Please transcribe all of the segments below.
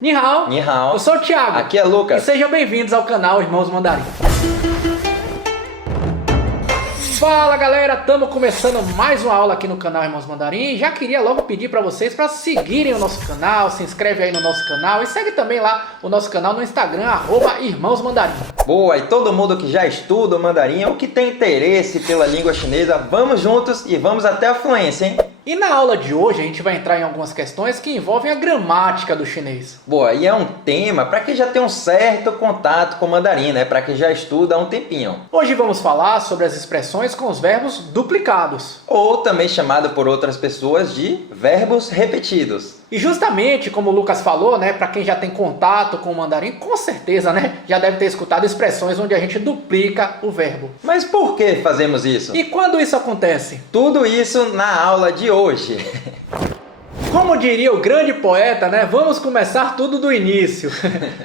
Ni hao, Ni hao. eu sou o Thiago. Aqui é Lucas. E sejam bem-vindos ao canal Irmãos Mandarim. Fala galera, estamos começando mais uma aula aqui no canal Irmãos Mandarim. Já queria logo pedir para vocês para seguirem o nosso canal, se inscreve aí no nosso canal e segue também lá o nosso canal no Instagram, @Irmãos Mandarim. Boa, e todo mundo que já estuda o mandarim ou que tem interesse pela língua chinesa, vamos juntos e vamos até a fluência, hein? E na aula de hoje a gente vai entrar em algumas questões que envolvem a gramática do chinês. Boa, e é um tema para quem já tem um certo contato com o mandarim, né? Para quem já estuda há um tempinho. Hoje vamos falar sobre as expressões com os verbos duplicados. Ou também chamado por outras pessoas de verbos repetidos. E justamente como o Lucas falou, né, para quem já tem contato com o mandarim, com certeza, né, já deve ter escutado expressões onde a gente duplica o verbo. Mas por que fazemos isso? E quando isso acontece? Tudo isso na aula de hoje. Como diria o grande poeta, né, vamos começar tudo do início.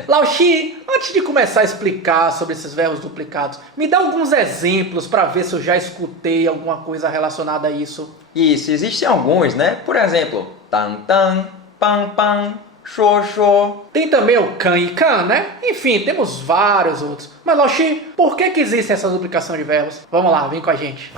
Lao Shi, antes de começar a explicar sobre esses verbos duplicados, me dá alguns exemplos para ver se eu já escutei alguma coisa relacionada a isso. Isso, existem alguns, né? Por exemplo, tan tan, pan pan, shô shô. Tem também o kan e kan, né? Enfim, temos vários outros. Mas Lao Shi, por que existe essa duplicação de verbos? Vamos lá, vem com a gente.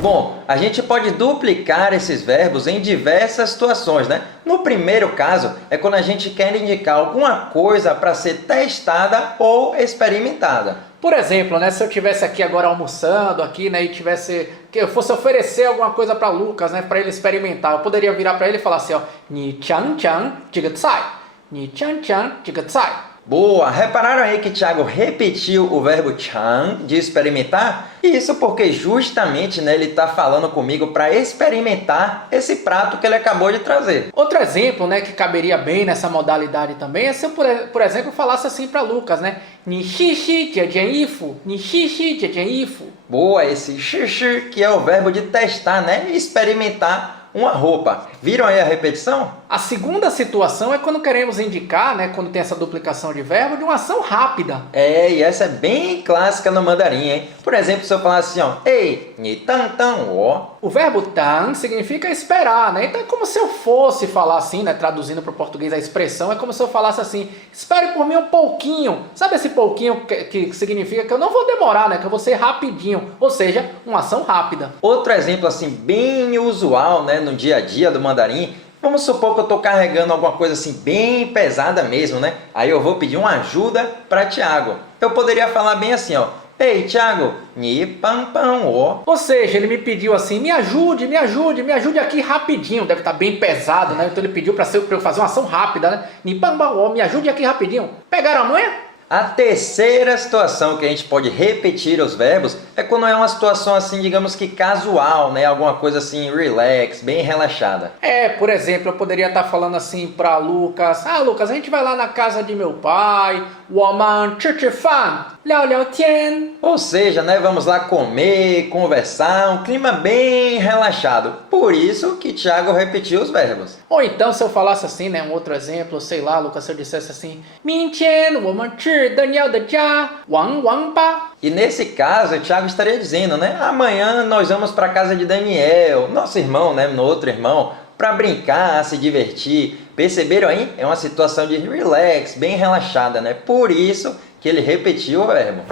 Bom, a gente pode duplicar esses verbos em diversas situações, né? No primeiro caso, é quando a gente quer indicar alguma coisa para ser testada ou experimentada. Por exemplo, né, se eu tivesse aqui agora almoçando aqui, né, e que eu fosse oferecer alguma coisa para Lucas, né, para ele experimentar, eu poderia virar para ele e falar assim, ó, Ni chang chang jige cai, Ni chang chang jige cai. Boa! Repararam aí que Thiago repetiu o verbo chang, de experimentar? Isso porque justamente, né, ele está falando comigo para experimentar esse prato que ele acabou de trazer. Outro exemplo, né, que caberia bem nessa modalidade também é se eu, por exemplo, falasse assim para Lucas, né, Ni xixi jian yifu, Ni xixi jian yifu. Boa! Esse xixi que é o verbo de testar, né, experimentar uma roupa. Viram aí a repetição? A segunda situação é quando queremos indicar, né, quando tem essa duplicação de verbo, de uma ação rápida. É, e essa é bem clássica no mandarim, hein? Por exemplo, se eu falar assim, ó, Ei, ni tan tan wo. O verbo tan significa esperar, né? Então é como se eu fosse falar assim, né, traduzindo para o português a expressão, é como se eu falasse assim, espere por mim um pouquinho. Sabe esse pouquinho que significa que eu não vou demorar, né, que eu vou ser rapidinho, ou seja, uma ação rápida. Outro exemplo assim bem usual, né, no dia a dia do mandarim, vamos supor que eu estou carregando alguma coisa assim bem pesada mesmo, né? Aí eu vou pedir uma ajuda para Thiago. Eu poderia falar bem assim, ó. Ei, Thiago, ni pan pan wo. Ou seja, ele me pediu assim, me ajude, me ajude, me ajude aqui rapidinho. Deve estar bem pesado, né? Então ele pediu para eu fazer uma ação rápida, né? Ni pan pan wo, me ajude aqui rapidinho. Pegaram a manha? A terceira situação que a gente pode repetir os verbos é quando é uma situação assim, digamos que casual, né? Alguma coisa assim, relax, bem relaxada. É, por exemplo, eu poderia estar falando assim para Lucas, Lucas, a gente vai lá na casa de meu pai, 我们吃吃饭，聊聊天. Ou seja, né? Vamos lá comer, conversar, um clima bem relaxado. Por isso que Thiago repetiu os verbos. Ou então, se eu falasse assim, né, um outro exemplo, sei lá, Lucas, se eu dissesse assim, 明天我们去Daniel的家玩玩吧. E nesse caso, o Thiago estaria dizendo, né? Amanhã nós vamos para a casa de Daniel, nosso irmão, né? No outro irmão, para brincar, se divertir. Perceberam aí? É uma situação de relax, bem relaxada, né? Por isso que ele repetiu o verbo.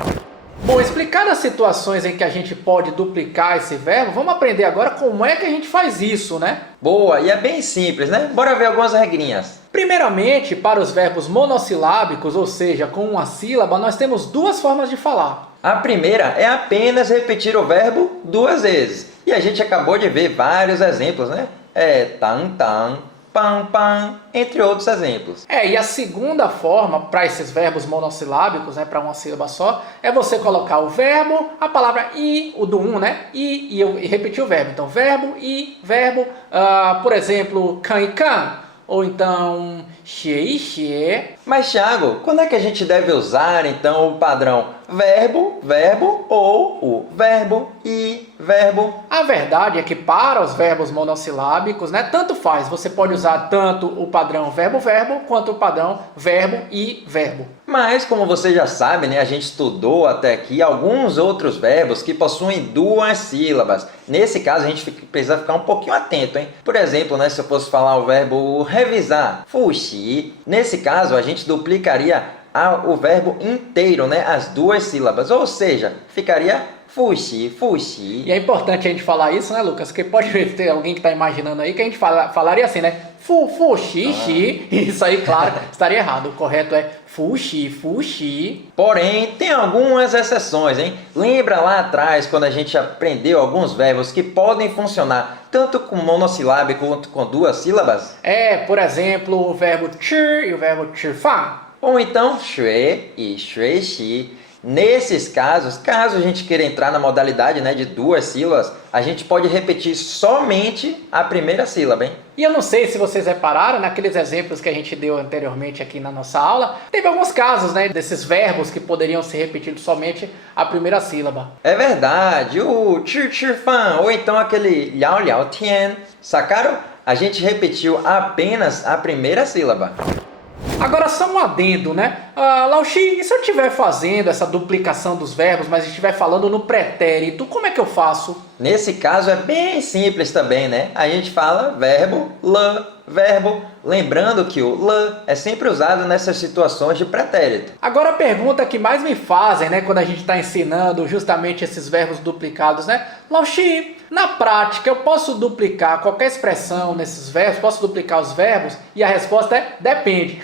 Bom, explicadas as situações em que a gente pode duplicar esse verbo, vamos aprender agora como é que a gente faz isso, né? Boa, e é bem simples, né? Bora ver algumas regrinhas. Primeiramente, para os verbos monossilábicos, ou seja, com uma sílaba, nós temos duas formas de falar. A primeira é apenas repetir o verbo duas vezes. E a gente acabou de ver vários exemplos, né? É tan tan, pan pan, entre outros exemplos. E a segunda forma para esses verbos monossilábicos, né, para uma sílaba só, é você colocar o verbo, a palavra i, o do né, e repetir o verbo. Então, verbo, i, verbo, por exemplo, kan e kan, ou então xie e xie. Mas, Thiago, quando é que a gente deve usar, então, o padrão verbo, verbo ou o verbo e verbo. A verdade é que para os verbos monossilábicos, né, tanto faz. Você pode usar tanto o padrão verbo-verbo quanto o padrão verbo e verbo. Mas, como você já sabe, né, a gente estudou até aqui alguns outros verbos que possuem duas sílabas. Nesse caso, a gente precisa ficar um pouquinho atento, hein? Por exemplo, né, se eu fosse falar o verbo revisar, 复习, nesse caso, a gente duplicaria o verbo inteiro, né, as duas sílabas. Ou seja, ficaria 复习, 复习. E é importante a gente falar isso, né, Lucas? Porque pode ter alguém que está imaginando aí que a gente falaria assim, né? Fu, xi. Isso aí, claro, estaria errado. O correto é fu, xi. Porém, tem algumas exceções, hein? Lembra lá atrás, quando a gente aprendeu alguns verbos que podem funcionar tanto com monossilábico quanto com duas sílabas? Por exemplo, o verbo 吃 e o verbo 吃饭. Ou então, 学 e 学习. Nesses casos, caso a gente queira entrar na modalidade, né, de duas sílabas, a gente pode repetir somente a primeira sílaba, hein? E eu não sei se vocês repararam, naqueles exemplos que a gente deu anteriormente aqui na nossa aula, teve alguns casos, né, desses verbos que poderiam ser repetidos somente a primeira sílaba. É verdade, o 吃饭 ou então aquele 聊天, sacaram? A gente repetiu apenas a primeira sílaba. Agora só um adendo, né? Lauxi, e se eu estiver fazendo essa duplicação dos verbos, mas estiver falando no pretérito, como é que eu faço? Nesse caso é bem simples também, né? A gente fala verbo, verbo, lembrando que o é sempre usado nessas situações de pretérito. Agora a pergunta que mais me fazem, né, quando a gente está ensinando justamente esses verbos duplicados, né? Lauxi, na prática eu posso duplicar qualquer expressão nesses verbos, posso duplicar os verbos? E a resposta é depende.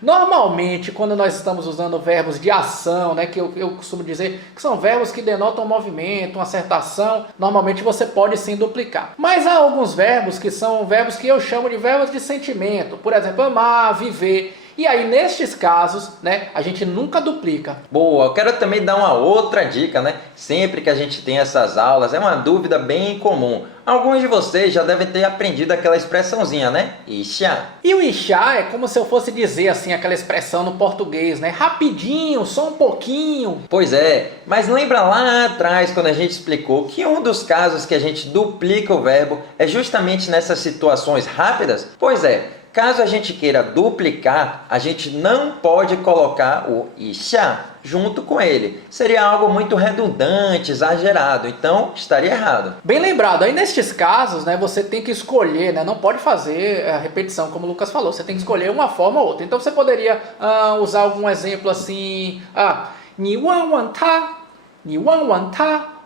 Normalmente, quando nós estamos usando verbos de ação, né, que eu costumo dizer que são verbos que denotam um movimento, uma certa ação, normalmente você pode sim duplicar. Mas há alguns verbos que são verbos que eu chamo de verbos de sentimento. Por exemplo, amar, viver. E aí, nestes casos, né, a gente nunca duplica. Boa, eu quero também dar uma outra dica, né? Sempre que a gente tem essas aulas, é uma dúvida bem comum. Alguns de vocês já devem ter aprendido aquela expressãozinha, né? Ixá. E o ixá é como se eu fosse dizer assim, aquela expressão no português, né? Rapidinho, só um pouquinho. Pois é, mas lembra lá atrás quando a gente explicou que um dos casos que a gente duplica o verbo é justamente nessas situações rápidas? Pois é. Caso a gente queira duplicar, a gente não pode colocar o ixá junto com ele. Seria algo muito redundante, exagerado, então estaria errado. Bem lembrado, aí nestes casos, né, você tem que escolher, né, não pode fazer a repetição, como o Lucas falou, você tem que escolher uma forma ou outra. Então você poderia usar algum exemplo assim, 你问问他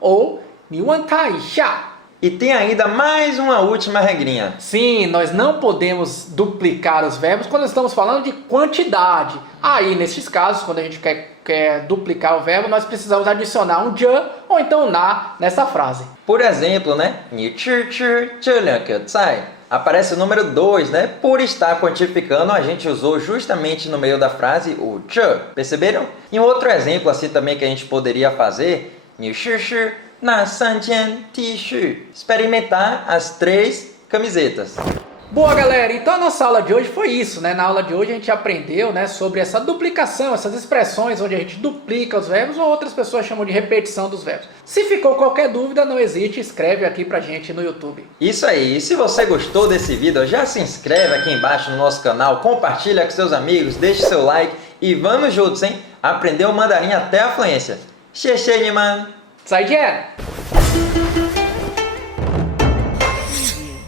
ou 你问他一下. E tem ainda mais uma última regrinha. Sim, nós não podemos duplicar os verbos quando estamos falando de quantidade. Aí, nesses casos, quando a gente quer duplicar o verbo, nós precisamos adicionar um 着 ou então na nessa frase. Por exemplo, né? 你吃这两个菜. Aparece o número 2, né? Por estar quantificando, a gente usou justamente no meio da frase o 这. Perceberam? E um outro exemplo assim também que a gente poderia fazer, 你试试 na 3件 T-shirt. Experimentar as 3 camisetas. Boa, galera, então a nossa aula de hoje foi isso, né? Na aula de hoje a gente aprendeu, né, sobre essa duplicação, essas expressões onde a gente duplica os verbos ou outras pessoas chamam de repetição dos verbos. Se ficou qualquer dúvida, não hesite, escreve aqui pra gente no YouTube. Isso aí, e se você gostou desse vídeo, já se inscreve aqui embaixo no nosso canal, compartilha com seus amigos, deixe seu like e vamos juntos, hein? Aprender o mandarim até a fluência. 谢谢你们! 再见!